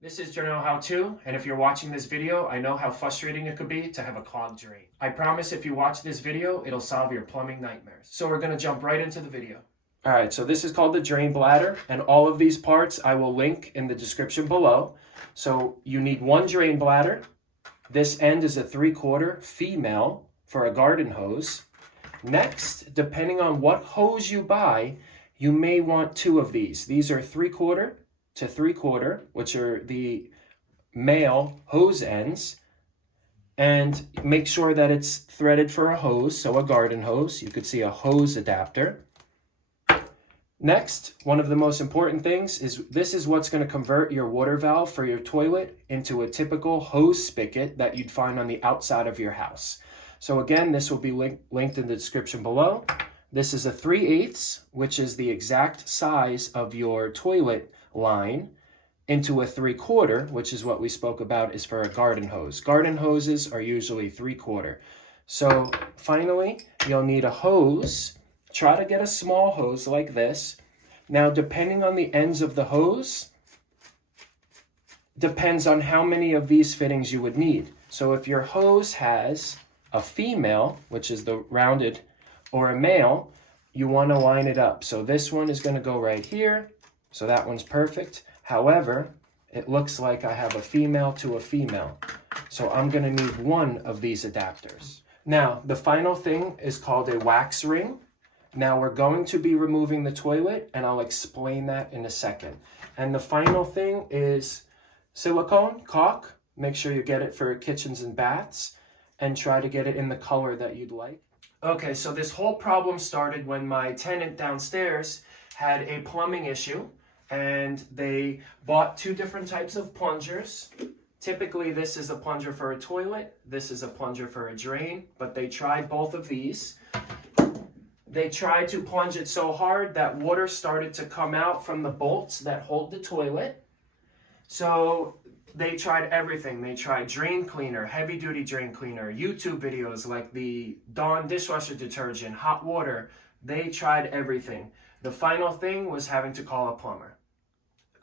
This is Journal How To, and if you're watching this video, I know how frustrating it could be to have a clogged drain. I promise if you watch this video, it'll solve your plumbing nightmares. So we're gonna jump right into the video. All right, so this is called the drain bladder, and all of these parts I will link in the description below. So you need one drain bladder. This end is a 3/4 female for a garden hose. Next, depending on what hose you buy, you may want two of these. These are 3/4 to 3/4, which are the male hose ends, and make sure that it's threaded for a hose, so a garden hose. You could see a hose adapter. Next, one of the most important things is this is what's going to convert your water valve for your toilet into a typical hose spigot that you'd find on the outside of your house. So again, this will be linked in the description below. This is a 3/8, which is the exact size of your toilet line, into a 3/4, which is what we spoke about is for a garden hose. Garden hoses are usually 3/4. So finally, you'll need a hose. Try to get a small hose like this. Now, depending on the ends of the hose, depends on how many of these fittings you would need. So if your hose has a female, which is the rounded, or a male, you want to line it up. So this one is going to go right here. So that one's perfect. However, it looks like I have a female to a female. So I'm going to need one of these adapters. Now, the final thing is called a wax ring. Now we're going to be removing the toilet, and I'll explain that in a second. And the final thing is silicone caulk. Make sure you get it for kitchens and baths, and try to get it in the color that you'd like. Okay, so this whole problem started when my tenant downstairs had a plumbing issue, and they bought two different types of plungers. Typically, this is a plunger for a toilet, this is a plunger for a drain, but they tried both of these. They tried to plunge it so hard that water started to come out from the bolts that hold the toilet. So they tried everything. They tried drain cleaner, heavy duty drain cleaner, YouTube videos like the Dawn dishwasher detergent, hot water. They tried everything. The final thing was having to call a plumber.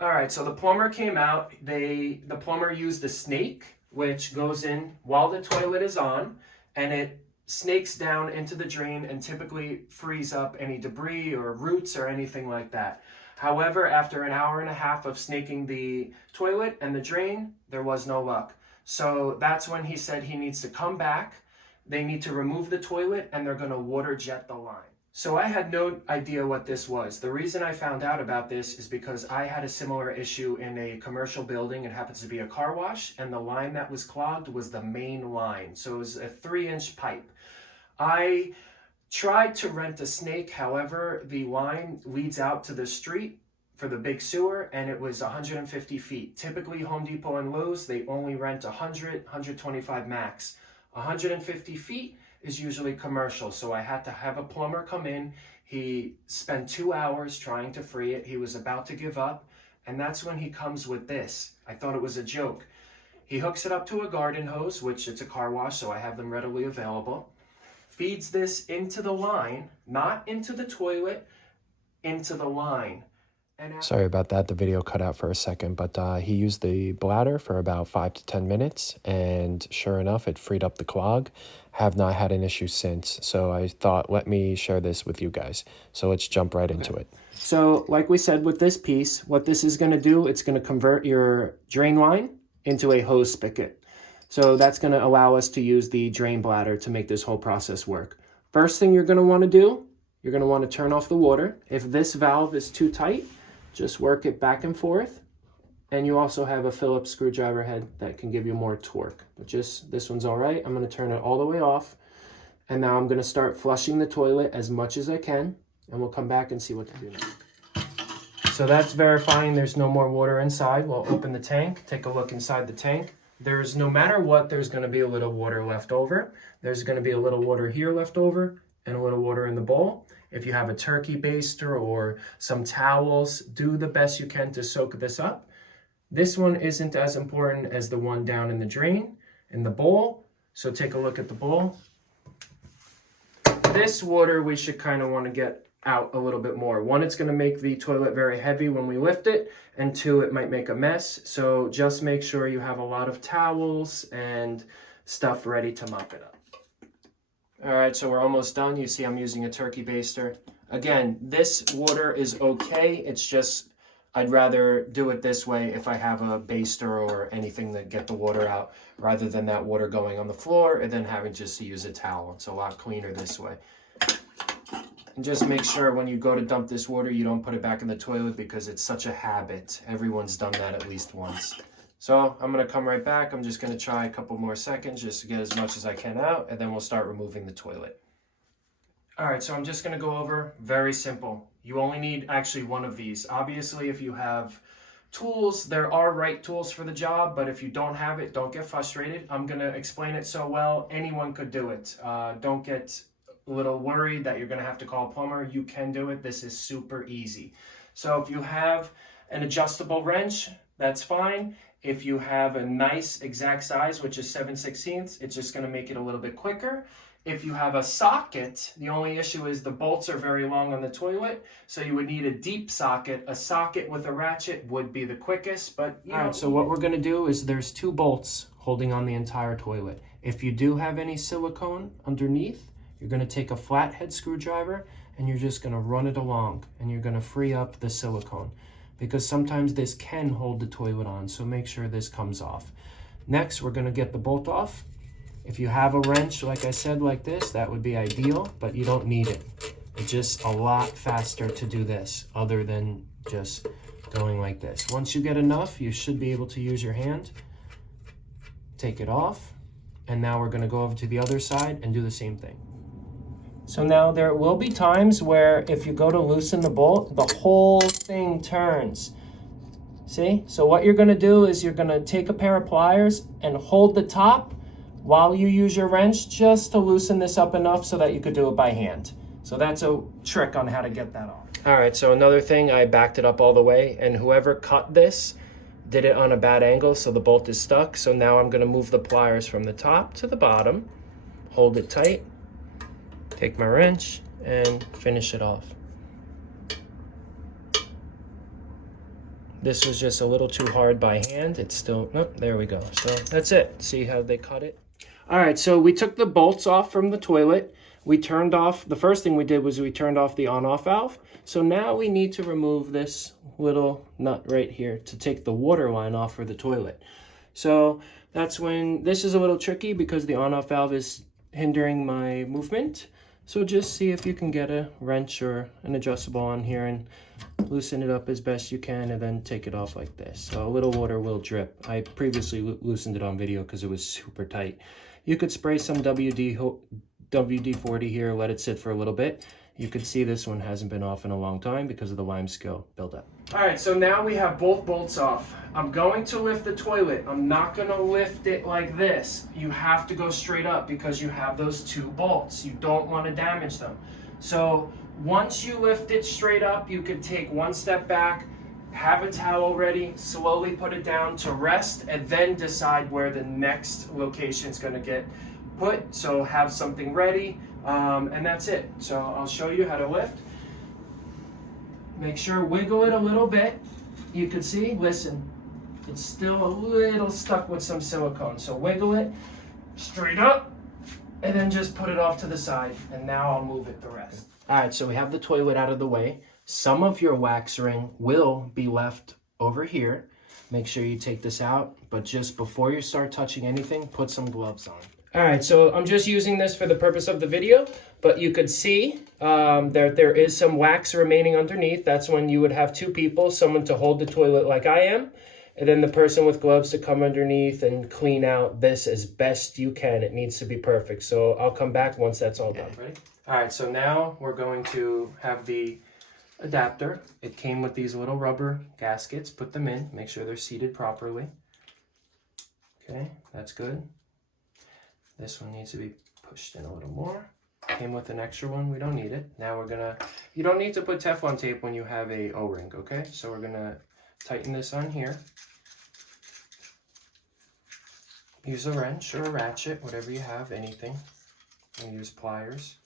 All right, so the plumber came out. The plumber used a snake, which goes in while the toilet is on, and it snakes down into the drain and typically frees up any debris or roots or anything like that. However, after an hour and a half of snaking the toilet and the drain, there was no luck. So that's when he said he needs to come back. They need to remove the toilet, and they're going to water jet the line. So I had no idea what this was. The reason I found out about this is because I had a similar issue in a commercial building. It happens to be a car wash, and the line that was clogged was the main line. So it was a 3-inch pipe. I tried to rent a snake. However, the line leads out to the street for the big sewer, and it was 150 feet. Typically, Home Depot and Lowe's, they only rent 100, 125 max. 150 feet is usually commercial, so I had to have a plumber come in. He spent 2 hours trying to free it. He was about to give up, and that's when he comes with this. I thought it was a joke. He hooks it up to a garden hose, which it's a car wash, so I have them readily available. Feeds this into the line, not into the toilet, into the line. Sorry about that, the video cut out for a second, but he used the bladder for about 5 to 10 minutes, and sure enough, it freed up the clog. Have not had an issue since, so I thought, let me share this with you guys. So let's jump right into it. So like we said with this piece, what this is going to do, it's going to convert your drain line into a hose spigot. So that's going to allow us to use the drain bladder to make this whole process work. First thing you're going to want to do, you're going to want to turn off the water. If this valve is too tight, just work it back and forth. And you also have a Phillips screwdriver head that can give you more torque. But just this one's all right. I'm going to turn it all the way off. And now I'm going to start flushing the toilet as much as I can. And we'll come back and see what to do now. So that's verifying there's no more water inside. We'll open the tank, take a look inside the tank. There's, no matter what, there's going to be a little water left over. There's going to be a little water here left over and a little water in the bowl. If you have a turkey baster or some towels, do the best you can to soak this up. This one isn't as important as the one down in the drain, in the bowl. So take a look at the bowl. This water we should kind of want to get out a little bit more. One, it's going to make the toilet very heavy when we lift it, and two, it might make a mess. So just make sure you have a lot of towels and stuff ready to mop it up. All right, so we're almost done. You see I'm using a turkey baster. Again, this water is okay. It's just I'd rather do it this way if I have a baster or anything to get the water out, rather than that water going on the floor and then having just to use a towel. It's a lot cleaner this way. And just make sure when you go to dump this water, you don't put it back in the toilet, because it's such a habit. Everyone's done that at least once. So I'm going to come right back. I'm just going to try a couple more seconds just to get as much as I can out, and then we'll start removing the toilet. All right, so I'm just going to go over, very simple. You only need actually one of these. Obviously, if you have tools, there are right tools for the job, but if you don't have it, don't get frustrated. I'm going to explain it so well, anyone could do it. Don't get a little worried that you're going to have to call a plumber. You can do it. This is super easy. So if you have an adjustable wrench, that's fine. If you have a nice exact size, which is 7/16, it's just going to make it a little bit quicker. If you have a socket, the only issue is the bolts are very long on the toilet, so you would need a deep socket. A socket with a ratchet would be the quickest, but all right, so what we're going to do is there's 2 bolts holding on the entire toilet. If you do have any silicone underneath, you're going to take a flathead screwdriver and you're just going to run it along, and you're going to free up the silicone, because sometimes this can hold the toilet on, so make sure this comes off. Next, we're going to get the bolt off. If you have a wrench, like I said, like this, that would be ideal, but you don't need it. It's just a lot faster to do this, other than just going like this. Once you get enough, you should be able to use your hand. Take it off, and now we're going to go over to the other side and do the same thing. So now there will be times where if you go to loosen the bolt, the whole thing turns. See? So what you're going to do is you're going to take a pair of pliers and hold the top while you use your wrench, just to loosen this up enough so that you could do it by hand. So that's a trick on how to get that off. All right, so another thing, I backed it up all the way, and whoever cut this did it on a bad angle, so the bolt is stuck. So now I'm gonna move the pliers from the top to the bottom, hold it tight, take my wrench, and finish it off. This was just a little too hard by hand. It's still, nope, there we go. So that's it. See how they cut it? All right, so we took the bolts off from the toilet. We turned off, the first thing we did was we turned off the on-off valve. So now we need to remove this little nut right here to take the water line off for the toilet. So that's when, this is a little tricky because the on-off valve is hindering my movement. So just see if you can get a wrench or an adjustable on here and loosen it up as best you can, and then take it off like this. So a little water will drip. I previously loosened it on video because it was super tight. You could spray some WD-40 here, let it sit for a little bit. You can see this one hasn't been off in a long time because of the limescale buildup. All right, so now we have both bolts off. I'm going to lift the toilet. I'm not gonna lift it like this. You have to go straight up because you have those 2 bolts. You don't wanna damage them. So once you lift it straight up, you could take 1 step back, have a towel ready, slowly put it down to rest, and then decide where the next location is going to get put. So have something ready, and that's it. So I'll show you how to lift. Make sure, wiggle it a little bit. You can see, listen, it's still a little stuck with some silicone. So wiggle it straight up, and then just put it off to the side. And now I'll move it the rest. All right, so we have the toilet out of the way. Some of your wax ring will be left over here. Make sure you take this out, but just before you start touching anything, put some gloves on. All right, so I'm just using this for the purpose of the video, but you could see there is some wax remaining underneath. That's when you would have 2 people, someone to hold the toilet like I am, and then the person with gloves to come underneath and clean out this as best you can. It needs to be perfect. So I'll come back once that's all done. Ready? All right, so now we're going to have the adapter. It came with these little rubber gaskets. Put them in, make sure they're seated properly. Okay, that's good. This one needs to be pushed in a little more. Came with an extra one, we don't need it. Now we're gonna, you don't need to put Teflon tape when you have a O-ring, okay? So we're gonna tighten this on here. Use a wrench or a ratchet, whatever you have, anything. And use pliers.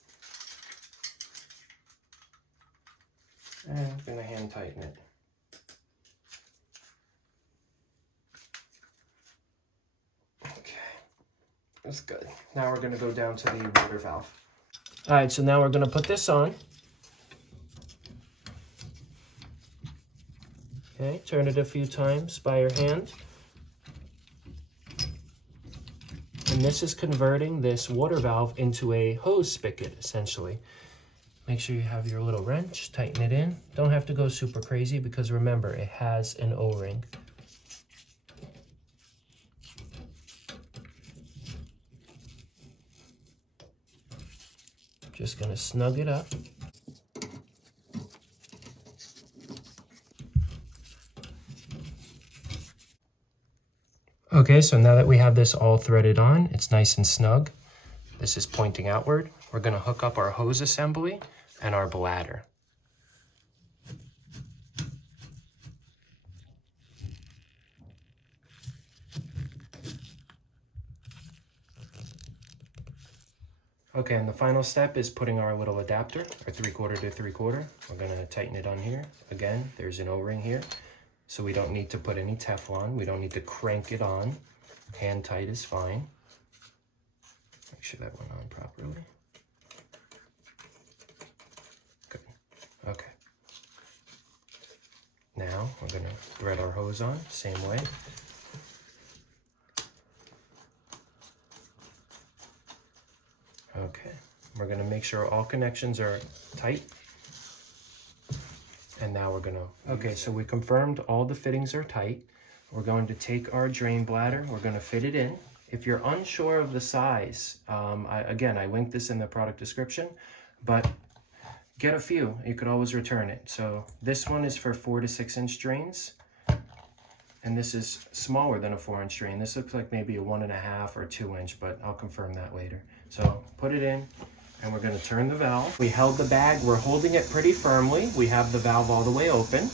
And I'm gonna hand tighten it. Okay, that's good. Now we're gonna go down to the water valve. All right, so now we're gonna put this on. Okay, turn it a few times by your hand. And this is converting this water valve into a hose spigot, essentially. Make sure you have your little wrench, tighten it in. Don't have to go super crazy because remember, it has an O-ring. Just gonna snug it up. Okay, so now that we have this all threaded on, it's nice and snug. This is pointing outward. We're gonna hook up our hose assembly and our bladder. Okay, and the final step is putting our little adapter, our 3/4 to 3/4. We're gonna tighten it on here. Again, there's an O-ring here, so we don't need to put any Teflon. We don't need to crank it on. Hand tight is fine. Make sure that went on properly. Good, okay. Now, we're gonna thread our hose on, same way. Okay, we're gonna make sure all connections are tight. And now we're gonna, okay, so we confirmed all the fittings are tight. We're going to take our drain bladder, we're gonna fit it in. If you're unsure of the size, I linked this in the product description, but get a few, you could always return it. So this one is for 4 to 6 inch drains. And this is smaller than a 4-inch drain. This looks like maybe a 1.5 or 2 inch, but I'll confirm that later. So put it in and we're gonna turn the valve. We held the bag, we're holding it pretty firmly. We have the valve all the way open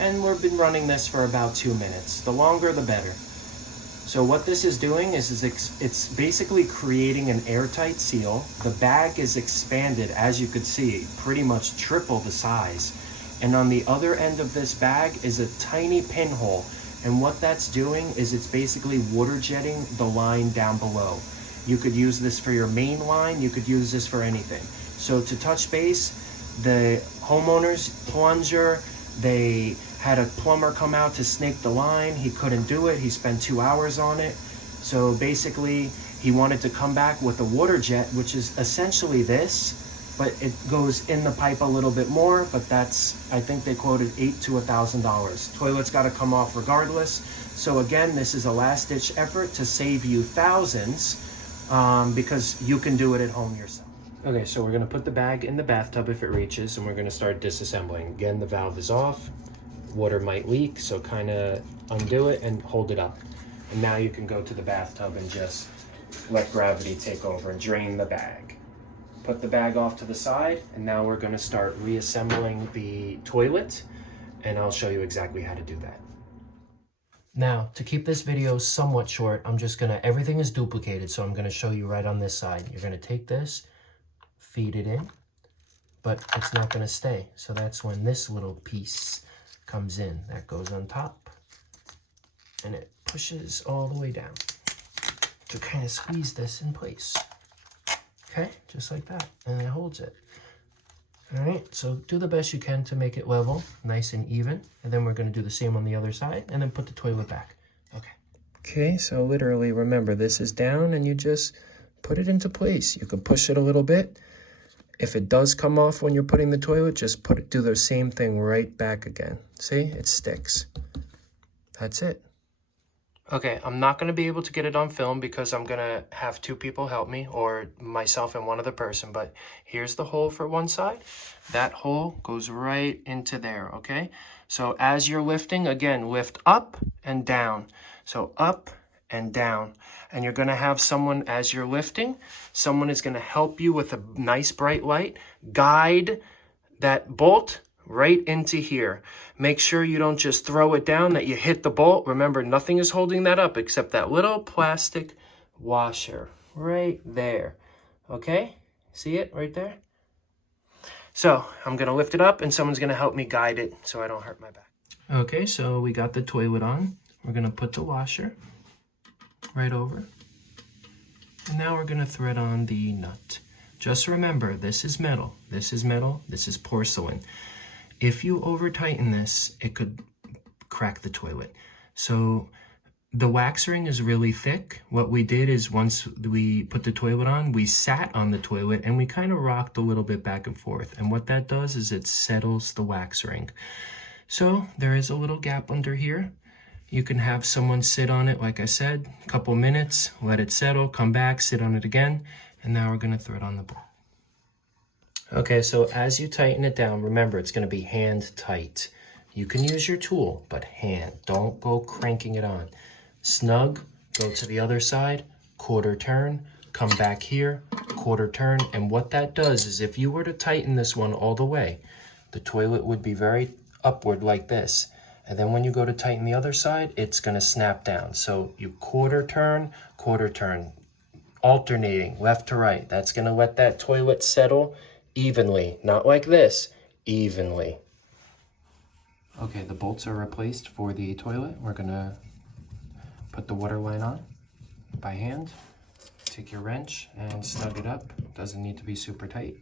and we've been running this for about 2 minutes. The longer, the better. So what this is doing is it's basically creating an airtight seal. The bag is expanded, as you could see, pretty much triple the size. And on the other end of this bag is a tiny pinhole. And what that's doing is it's basically water jetting the line down below. You could use this for your main line, you could use this for anything. So to touch base, the homeowners, Plunger, they had a plumber come out to snake the line. He couldn't do it, he spent 2 hours on it. So basically, he wanted to come back with a water jet, which is essentially this, but it goes in the pipe a little bit more, but that's, I think they quoted $8,000 to $1,000. Toilet's gotta come off regardless. So again, this is a last ditch effort to save you thousands because you can do it at home yourself. Okay, so we're gonna put the bag in the bathtub if it reaches, and we're gonna start disassembling. Again, the valve is off. Water might leak, so kinda undo it and hold it up. And now you can go to the bathtub and just let gravity take over and drain the bag. Put the bag off to the side, and now we're gonna start reassembling the toilet, and I'll show you exactly how to do that. Now, to keep this video somewhat short, everything is duplicated, so I'm gonna show you right on this side. You're gonna take this, feed it in, but it's not gonna stay. So that's when this little piece comes in. That goes on top, and it pushes all the way down to kind of squeeze this in place. Okay, just like that, and it holds it. All right, so do the best you can to make it level, nice and even, and then we're gonna do the same on the other side, and then put the toilet back. Okay. Okay, so literally, remember, this is down, and you just put it into place. You can push it a little bit. If it does come off when you're putting the toilet, just do the same thing right back again. See, it sticks. That's it. Okay, I'm not going to be able to get it on film because I'm going to have 2 people help me, or myself and one other person, but here's the hole for one side. That hole goes right into there, okay? So as you're lifting, again, lift up and down. So up and down. And you're going to have someone, as you're lifting, someone is going to help you with a nice bright light, guide that bolt right into here. Make sure you don't just throw it down, that you hit the bolt. Remember, nothing is holding that up except that little plastic washer right there. Okay? See it right there? So I'm gonna lift it up and someone's gonna help me guide it so I don't hurt my back. Okay, so we got the toilet on. We're gonna put the washer right over. And now we're gonna thread on the nut. Just remember, this is metal, this is metal, this is porcelain. If you over tighten this, it could crack the toilet. So the wax ring is really thick. What we did is once we put the toilet on, we sat on the toilet and we kind of rocked a little bit back and forth. And what that does is it settles the wax ring. So there is a little gap under here. You can have someone sit on it, like I said, a couple minutes, let it settle, come back, sit on it again, and now we're gonna thread on the bolt. Okay, so as you tighten it down, remember it's gonna be hand tight. You can use your tool, but hand, don't go cranking it on. Snug, go to the other side, quarter turn, come back here, quarter turn, and what that does is if you were to tighten this one all the way, the toilet would be very upward like this. And then when you go to tighten the other side, it's gonna snap down. So you quarter turn, alternating left to right. That's gonna let that toilet settle evenly, not like this, evenly. Okay, the bolts are replaced for the toilet. We're gonna put the water line on by hand. Take your wrench and snug it up. Doesn't need to be super tight.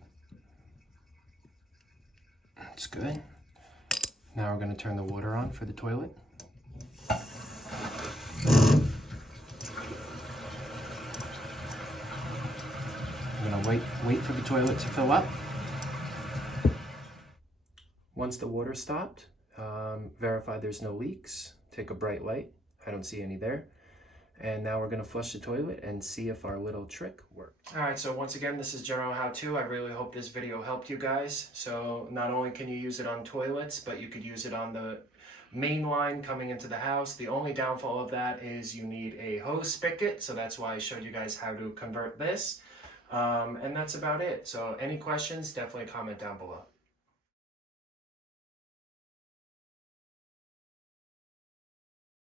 That's good. Now we're gonna turn the water on for the toilet. I'm gonna wait for the toilet to fill up. Once the water stopped, verify there's no leaks. Take a bright light. I don't see any there. And now we're gonna flush the toilet and see if our little trick worked. All right, so once again, this is general how-to. I really hope this video helped you guys. So not only can you use it on toilets, but you could use it on the main line coming into the house. The only downfall of that is you need a hose spigot. So that's why I showed you guys how to convert this. And that's about it. So any questions, definitely comment down below.